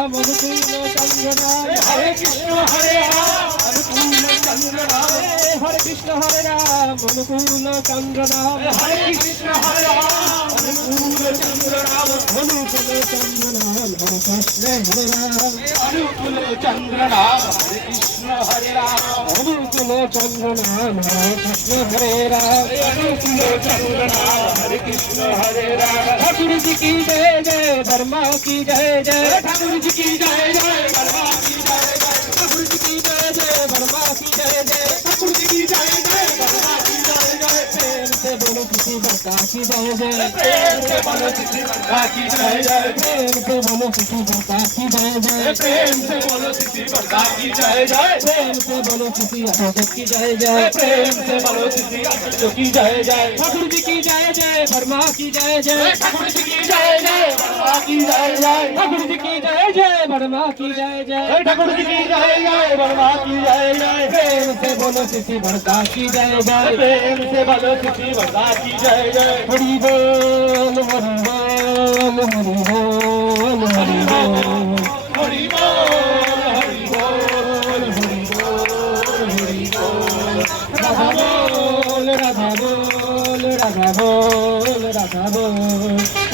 রাম। অনুকূল চন্দ্র রাম। হরে কৃষ্ণ হরে वर्मा की जय जय। ठाकुर जी की जय जय। बनो किसी पर की जाए जाए प्रेम से बनो किसी पर की जाए जाए प्रेम से बनो किसी पर की जाए जाए प्रेम से बोलो किसी पर की जाए जाए प्रेम से बोलो किसी पर की जाए जाए प्रेम से बनो किसी अटक की जय। जय ठाकुर जी की जाए जाए वर्मा की जाए जाए ठाकुर जी की जाए जाए वर्मा की जाए जाए ठाकुर जी की जाए जाए वर्मा की जाए जाए ठाकुर जी की जाए जाए वर्मा की जाए जाए बोलो किसी बड़का की जय जय प्रेम से बोलो सिद्धि बर्दा की जय जय हरि बोल हरि बोल हरि बोल हरि बोल हरि बोल हरि बोल हरि बोल हरि बोल राधा बोल राधा बोल राधा बोल राधा बोल राधा बोल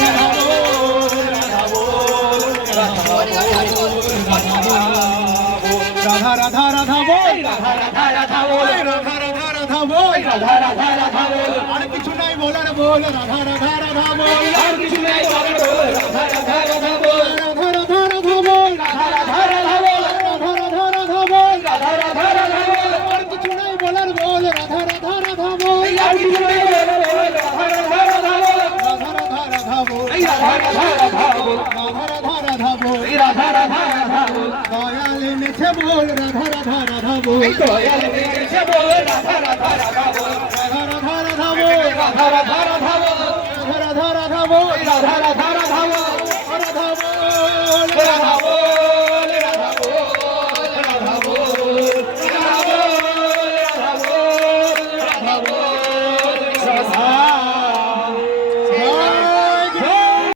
রাধা রাধা রাধা বল রাধা রাধা রাধা বল রাধা রাধা রাধা বল রাধা রাধা রাধা বল আর কিছু নাই বলার বল রাধা রাধা রাধা বল আর কিছু নাই বলার বল রাধা রাধা রাধা বল রাধা রাধা রাধা বল রাধা রাধা রাধা বল রাধা রাধা রাধা বল রাধা রাধা রাধা বল আর কিছু নাই বলার বল রাধা রাধা রাধা বল আর কিছু নাই বলার বল রাধা রাধা রাধা বল রাধা রাধা রাধা বল রাধা রাধা রাধা বল রাধা দয়াল মিছে বল রাধা রাধা রাধা বল দয়াল মিছে বল রাধা রাধা রাধা বল রাধা রাধা রাধা বল রাধা রাধা রাধা বল রাধা রাধা রাধা বল রাধা রাধা রাধা বল